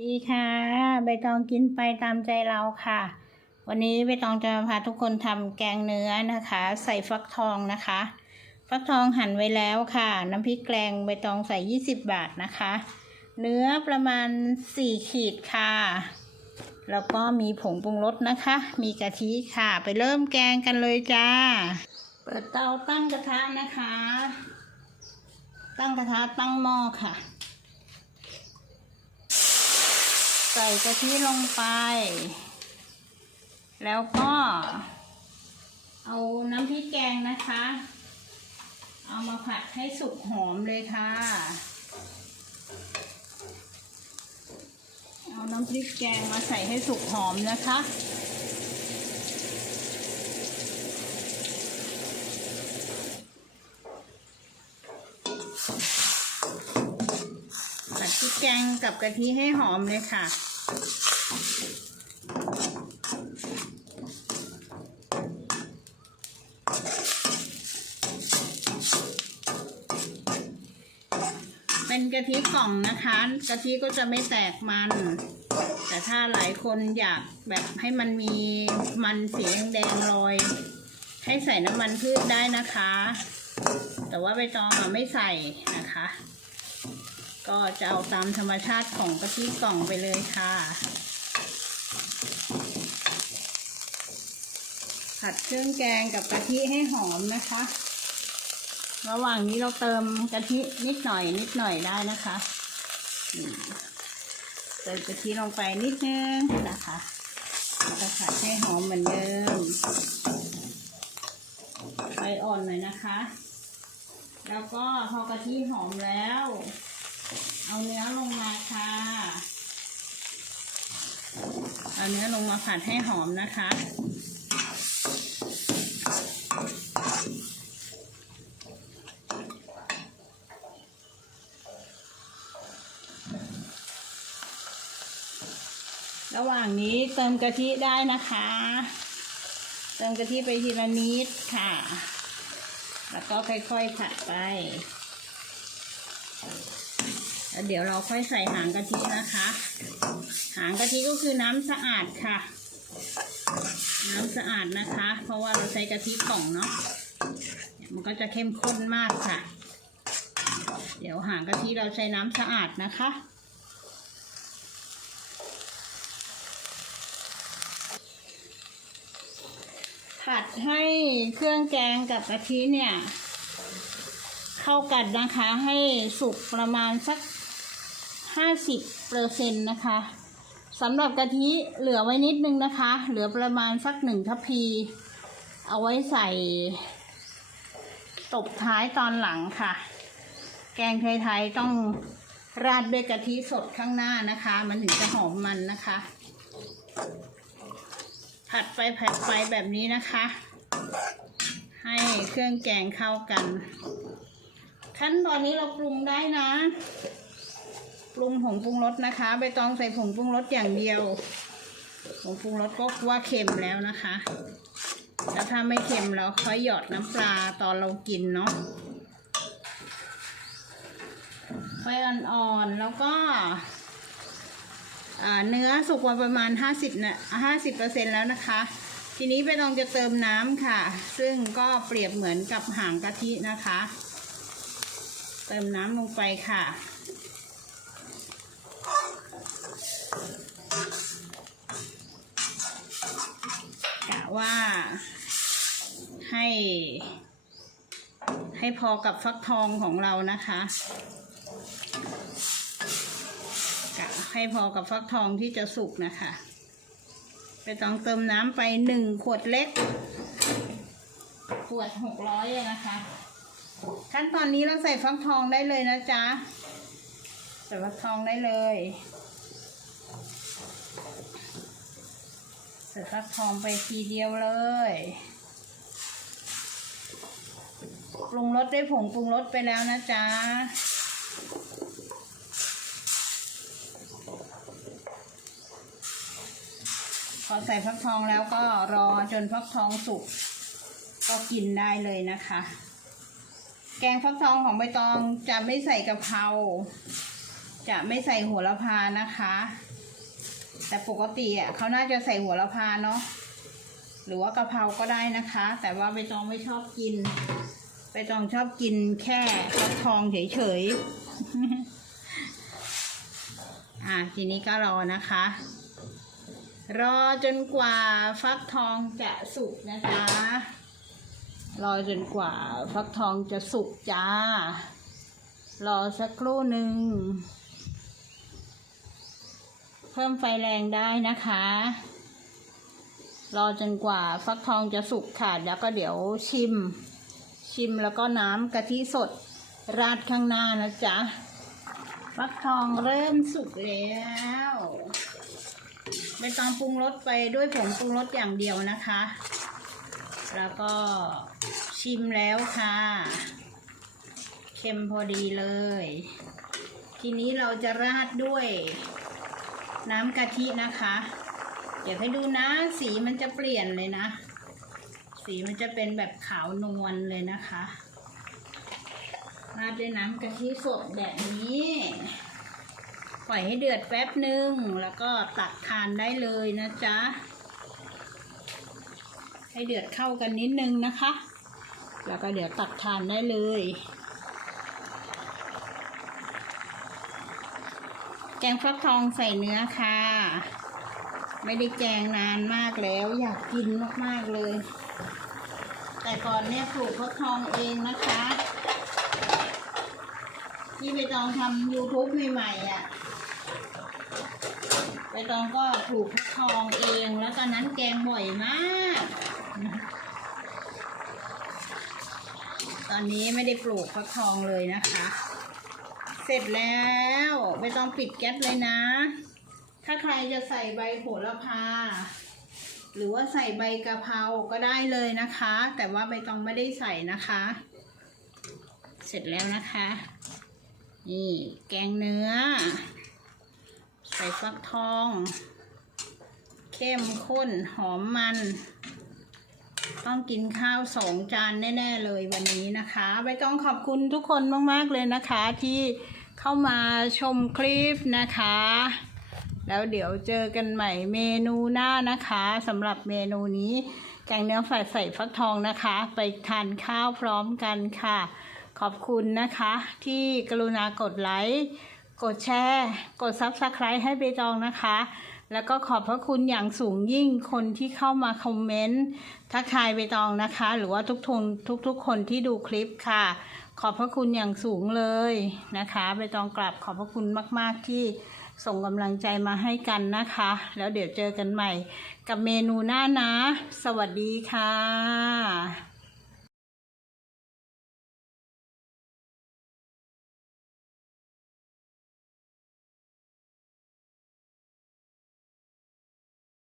ดีค่ะใบตองกินไปตามใจเราค่ะ วันนี้ใบตองจะพาทุกคนทำแกงเนื้อนะคะ ใส่ฟักทองนะคะ ฟักทองหั่นไว้แล้วค่ะ น้ำพริกแกงใบตองใส่ 20 บาทนะคะ เนื้อประมาณ 4 ขีดค่ะ แล้วก็มีผงปรุงรสนะคะ มีกะทิค่ะ ไปเริ่มแกงกันเลยจ้า เปิดเตาตั้งกระทะนะคะ ตั้งกระทะตั้งหม้อค่ะ ใส่กะทิลงไป แล้วก็ เอาน้ำพริกแกงนะคะ เอามาผัดให้สุกหอมเลยค่ะ เอาน้ำพริกแกงมาใส่ให้สุกหอมนะคะ ผัดพริก แกงกับกะทิให้หอมเลยค่ะ เป็นกะทิกล่องนะคะ กะทิก็จะไม่แตกมัน แต่ถ้าหลายคนอยากแบบให้มันมีมันสีแดงๆลอย ให้ใส่น้ำมันพืชได้นะคะ แต่ว่าใบตองอะไม่ใส่นะคะ ก็จะเอาตามธรรมชาติของกะทิกล่องไปเลยค่ะ ผัดเครื่องแกงกับกะทิให้หอมนะคะ ระหว่างนี้เราเติมกะทินิดหน่อยนิดหน่อยได้นะคะเติมกะทิลงไปนิดนึงนะคะแล้วผัดให้หอมเหมือนเดิมไฟอ่อนหน่อยนะคะ แล้วก็พอกะทิหอมแล้ว เอาเนื้อลงมาค่ะ เนื้อลงมาผัดให้หอมนะคะ ระหว่างนี้เติมกะทิได้นะคะ เติมกะทิไปทีละนิดค่ะ แล้วก็ค่อยๆผัดไป เดี๋ยวเราค่อยใส่หางกะทินะคะ หางกะทิก็คือน้ำสะอาดค่ะ น้ำสะอาดนะคะ เพราะว่าเราใช้กะทิกล่องเนาะมันก็จะเข้มข้นมากค่ะ เดี๋ยวหางกะทิเราใช้น้ำสะอาดนะคะผัดให้เครื่องแกงกับกะทิเนี่ย เข้ากันนะคะให้สุกประมาณสัก ห้าสิบเปอร์เซ็นต์นะคะสำหรับกะทิเหลือไว้นิดนึงนะคะ เหลือประมาณสักหนึ่งทัพพี เอาไว้ใส่ ตบท้ายตอนหลังค่ะ แกงไทยๆต้องราดด้วยกะทิสดข้างหน้านะคะ มันถึงจะหอมมันนะคะ ผัดไปผัดไปแบบนี้นะคะ ให้เครื่องแกงเข้ากัน ขั้นตอนนี้เราปรุงได้นะ ปรุงผงปรุงรสนะคะใบตองใส่ผงปรุงรสอย่างเดียวผงปรุงรสก็ว่าเค็มแล้วนะคะแล้วถ้าไม่เค็มเราค่อยหยอดน้ำปลาตอนเรากินเนาะไฟอ่อนๆแล้วก็เนื้อสุกมาประมาณ 50นะ50เปอร์เซ็นแล้วนะคะ ทีนี้ใบตองจะเติมน้ำค่ะ ซึ่งก็เปรียบเหมือนกับหางกะทินะคะ เติมน้ำลงไปค่ะ กะว่าให้ ให้พอกับฟักทองของเรานะคะกะให้พอกับฟักทองที่จะสุกนะคะ ไปต้องเติมน้ำไปหนึ่งขวดเล็ก ขวดหกร้อยนะคะ ขั้นตอนนี้เราใส่ฟักทองได้เลยนะจ๊ะ ใส่ฟักทองได้เลย ใส่ฟักทองไปทีเดียวเลยปรุงรสด้วยผงปรุงรสไปแล้วนะจ๊ะพอใส่ฟักทองแล้วก็รอจนฟักทองสุกก็กินได้เลยนะคะ แกงฟักทองของใบตองจะไม่ใส่กะเพราจะไม่ใส่โหัวละพานะคะ แต่ปกติอะเขาน่าจะใส่หัวละพาเนาะหรือว่ากะเพราก็ได้นะคะ แต่ว่าใบตองไม่ชอบกินใบตองชอบกินแค่ฟักทองเฉยๆอะทีนี้ก็รอนะคะ รอจนกว่าฟักทองจะสุกนะจ๊ะรอจนกว่าฟักทองจะสุกจ้ารอสักครู่หนึ่ง เพิ่มไฟแรงได้นะคะ รอจนกว่าฟักทองจะสุกค่ะ แล้วก็เดี๋ยวชิม ชิมแล้วก็น้ำกะทิสดราดข้างหน้านะจ๊ะ ฟักทองเริ่มสุกแล้วไม่ต้องปรุงรสไปด้วยผงปรุงรสอย่างเดียวนะคะ แล้วก็ชิมแล้วค่ะ เค็มพอดีเลย ทีนี้เราจะราดด้วย น้ำกะทินะคะ เดี๋ยวให้ดูนะ สีมันจะเปลี่ยนเลยนะ สีมันจะเป็นแบบขาวนวลเลยนะคะราดด้วยน้ำกะทิสดแบบนี้ ปล่อยให้เดือดแป๊บหนึ่งแล้วก็ตักทานได้เลยนะจ๊ะ ให้เดือดเข้ากันนิดนึงนะคะ แล้วก็เดี๋ยวตักทานได้เลย แกงฟักทองใส่เนื้อค่ะ ไม่ได้แกงนานมากแล้ว อยากกินมากๆเลย แต่ก่อนเนี่ยปลูกฟักทองเองนะคะที่ไปตองทำ YouTube ใหม่ๆอะไปตองก็ปลูกฟักทองเอง แล้วตอนนั้นแกงบ่อยมาก ตอนนี้ไม่ได้ปลูกฟักทองเลยนะคะ เสร็จแล้วไม่ต้องปิดแก๊สเลยนะ ถ้าใครจะใส่ใบโหระพา หรือว่าใส่ใบกะเพราก็ได้เลยนะคะ แต่ว่าใบตองไม่ได้ใส่นะคะ เสร็จแล้วนะคะ นี่แกงเนื้อ ใส่ฟักทอง เข้มข้นหอมมัน ต้องกินข้าวสองจานแน่ ๆ เลยวันนี้นะคะ ใบตองขอบคุณทุกคนมาก ๆ เลยนะคะที่ เข้ามาชมคลิปนะคะ แล้วเดี๋ยวเจอกันใหม่เมนูหน้านะคะสำหรับเมนูนี้แกงเนื้อฝายใส่ฟักทองนะคะ ไปทานข้าวพร้อมกันค่ะ ขอบคุณนะคะ ที่กรุณากดไลค์กดแชร์ กดซับสไครต์ให้ใบตองนะคะ แล้วก็ขอบพระคุณอย่างสูงยิ่งคนที่เข้ามาคอมเมนต์ ทักทายใบตองนะคะ หรือว่าทุกทนทุกๆคนที่ดูคลิปค่ะ ขอบพระคุณอย่างสูงเลยนะคะใบตองกลับขอบพระคุณมาก ๆ ที่ส่งกำลังใจมาให้กันนะคะ แล้วเดี๋ยวเจอกันใหม่กับเมนูหน้านะ สวัสดีค่ะ